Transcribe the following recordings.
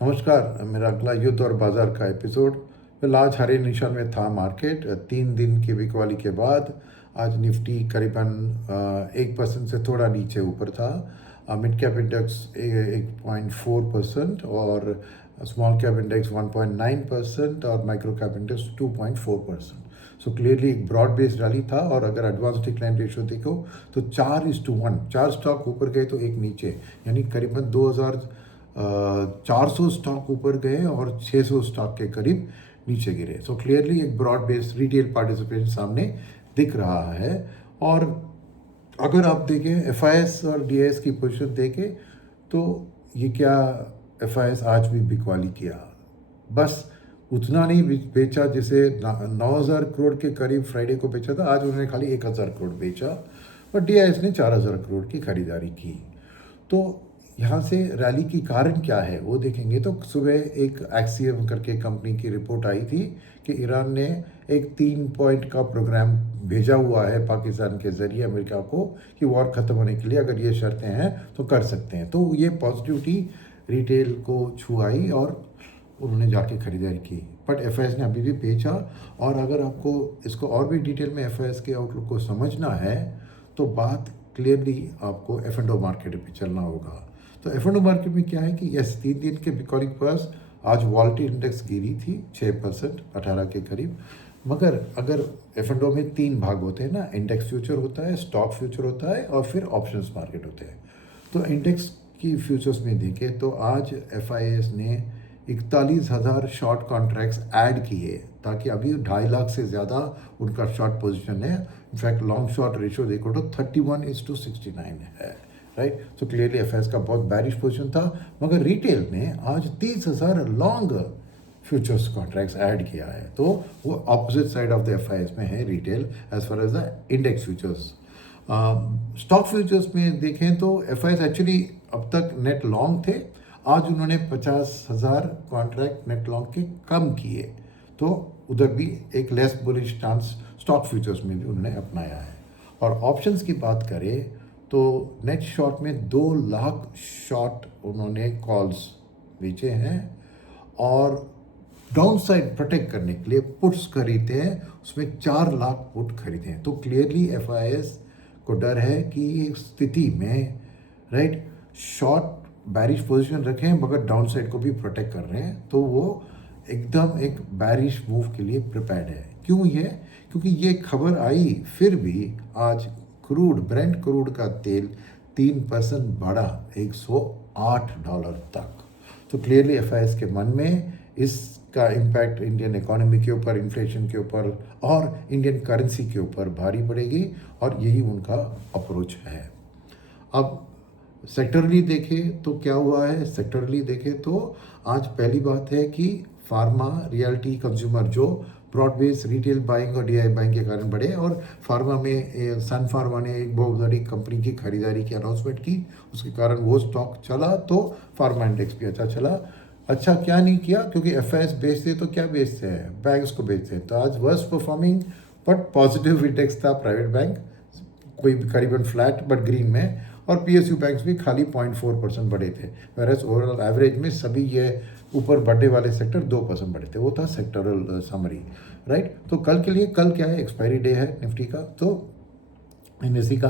नमस्कार। मेरा अगला युद्ध और बाजार का एपिसोड। फिर आज हरे निशान में था मार्केट 3 दिन की बिकवाली के बाद। आज निफ्टी करीबन 1% से थोड़ा नीचे ऊपर था। मिड कैप इंडेक्स 1.4% और स्मॉल कैप इंडेक्स 1.9% और micro cap index 2.4%। So clearly एक ब्रॉड बेस्ड रैली था। और अगर एडवांस डिक्लाइन रेशियो देखो तो 4:1, 4 स्टॉक ऊपर गए तो एक नीचे, यानी करीबन 400 स्टॉक ऊपर गए और 600 स्टॉक के करीब नीचे गिरे। सो क्लियरली एक ब्रॉड बेस्ड रिटेल पार्टिसिपेशन सामने दिख रहा है। और अगर आप देखें एफआईएस और डीआईएस की पोजीशन देखें तो ये क्या, एफआईएस आज भी बिकवाली किया, बस उतना नहीं बेचा जैसे 9,000 करोड़ के करीब फ्राइडे को बेचा था। आज उन्होंने खाली 1,000 करोड़ बेचा और डीआईएस ने 4,000 करोड़ की खरीदारी की। तो यहाँ से रैली की कारण क्या है वो देखेंगे तो सुबह एक एक्सियम करके कंपनी की रिपोर्ट आई थी कि ईरान ने एक 3 पॉइंट का प्रोग्राम भेजा हुआ है पाकिस्तान के ज़रिए अमेरिका को कि वॉर ख़त्म होने के लिए अगर ये शर्तें हैं तो कर सकते हैं। तो ये पॉजिटिविटी रिटेल को छू आई और उन्होंने जाके खरीदारी की। बट एफआईएस ने अभी भी बेचा। और अगर आपको इसको और भी डिटेल में एफआईएस के आउटलुक को समझना है तो बात क्लियरली आपको एफ एंड ओ मार्केट पे चलना होगा। तो एफ एंड ओ मार्केट में क्या है कि यस 3 दिन के बिकॉली पास आज वॉल्टी इंडेक्स गिरी थी 6%, 18 के करीब। मगर अगर एफ एंड ओ में 3 भाग होते हैं ना, इंडेक्स फ्यूचर होता है, स्टॉक फ्यूचर होता है और फिर ऑप्शंस मार्केट होते हैं। तो इंडेक्स की फ्यूचर्स में देखें तो आज एफआईएस ने 41,000 शॉर्ट कॉन्ट्रैक्ट्स ऐड किए ताकि अभी 2.5 लाख से ज़्यादा उनका शॉर्ट पोजीशन है। इनफैक्ट लॉन्ग शॉर्ट रेशियो देखो तो 31:69 है, राइट। सो क्लियरली एफआईएस का बहुत बैरिश पोजीशन था। मगर रिटेल ने आज 30,000 लॉन्ग फ्यूचर्स कॉन्ट्रैक्ट्स ऐड किया है। तो वो opposite side of the FIs में है retail as far as the index futures. Stock futures में देखें तो एफआईएस एक्चुअली अब तक नेट लॉन्ग थे। आज उन्होंने 50,000 कॉन्ट्रैक्ट नेट लॉन्ग के कम किए, तो उधर भी एक less bullish stance stock futures में भी उन्होंने अपनाया है। और ऑप्शंस की बात करें तो नेट शॉर्ट में 2 लाख शॉर्ट उन्होंने कॉल्स बेचे हैं और डाउन साइड प्रोटेक्ट करने के लिए पुट्स खरीदे हैं, उसमें 4 लाख पुट खरीदे हैं। तो क्लियरली एफआईएस को डर है कि इस स्थिति में राइट शॉर्ट बैरिश पोजीशन रखें मगर डाउन साइड को भी प्रोटेक्ट कर रहे हैं। तो वो एकदम एक बैरिश मूव के लिए प्रिपेयर्ड है। क्यों ये? क्योंकि ये खबर आई फिर भी आज ब्रेंट क्रूड का तेल 3% बढ़ा $108 तक। तो क्लियरली एफआईएस के मन में इसका इम्पैक्ट इंडियन इकोनॉमी के ऊपर, इन्फ्लेशन के ऊपर और इंडियन करेंसी के ऊपर भारी पड़ेगी और यही उनका अप्रोच है। अब सेक्टरली देखें तो क्या हुआ है, सेक्टरली देखें तो आज पहली बात है कि फार्मा, रियल्टी, कंज्यूमर जो ब्रॉड बेस रिटेल बाइंग और डीआई बाइंग के कारण बढ़े। और फार्मा में सन फार्मा ने एक बहुत बड़ी कंपनी की खरीदारी की अनाउंसमेंट की, उसके कारण वो स्टॉक चला तो फार्मा इंडेक्स भी अच्छा चला। अच्छा क्या नहीं किया, क्योंकि एफआईएस बेचते तो क्या बेचते हैं, बैंक्स को बेचते हैं। तो आज worst performing but positive index था प्राइवेट बैंक, कोई करीबन फ्लैट बट ग्रीन में। और पीएसयू बैंक्स भी खाली 0.4% बढ़े थे, वेरएस ओवरऑल एवरेज में सभी ये ऊपर बढ़ने वाले सेक्टर 2% बढ़े थे। वो था सेक्टरल समरी, राइट। तो कल के लिए, कल क्या है, एक्सपायरी डे है निफ्टी का, तो एनएससी का।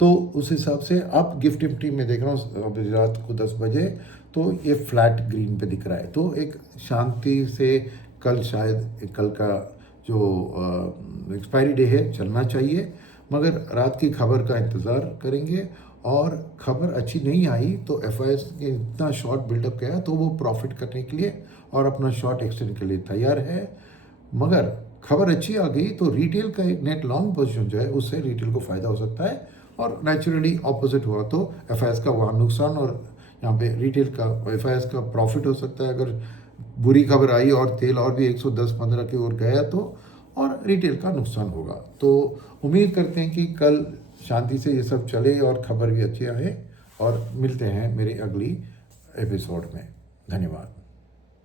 तो उस हिसाब से अब गिफ्ट निफ्टी में देख रहा हूँ अब रात को 10 बजे तो ये फ्लैट ग्रीन पे दिख रहा है। तो एक शांति से कल शायद कल का जो एक्सपायरी डे है चलना चाहिए, मगर रात की खबर का इंतज़ार करेंगे। और खबर अच्छी नहीं आई तो एफआईएस ने इतना शॉर्ट बिल्डअप किया तो वो प्रॉफिट करने के लिए और अपना शॉर्ट एक्सटेंड के लिए तैयार है। मगर खबर अच्छी आ गई तो रिटेल का एक नेट लॉन्ग पोजीशन जो है उससे रिटेल को फ़ायदा हो सकता है। और नेचुरली ऑपोजिट हुआ तो एफआईएस का वहाँ नुकसान और यहाँ पे रिटेल का, एफआईएस का प्रॉफिट हो सकता है अगर बुरी खबर आई और तेल और भी 110-15 की ओर गया तो, और रिटेल का नुकसान होगा। तो उम्मीद करते हैं कि कल शांति से ये सब चले और खबर भी अच्छी आए। और मिलते हैं मेरे अगली एपिसोड में। धन्यवाद।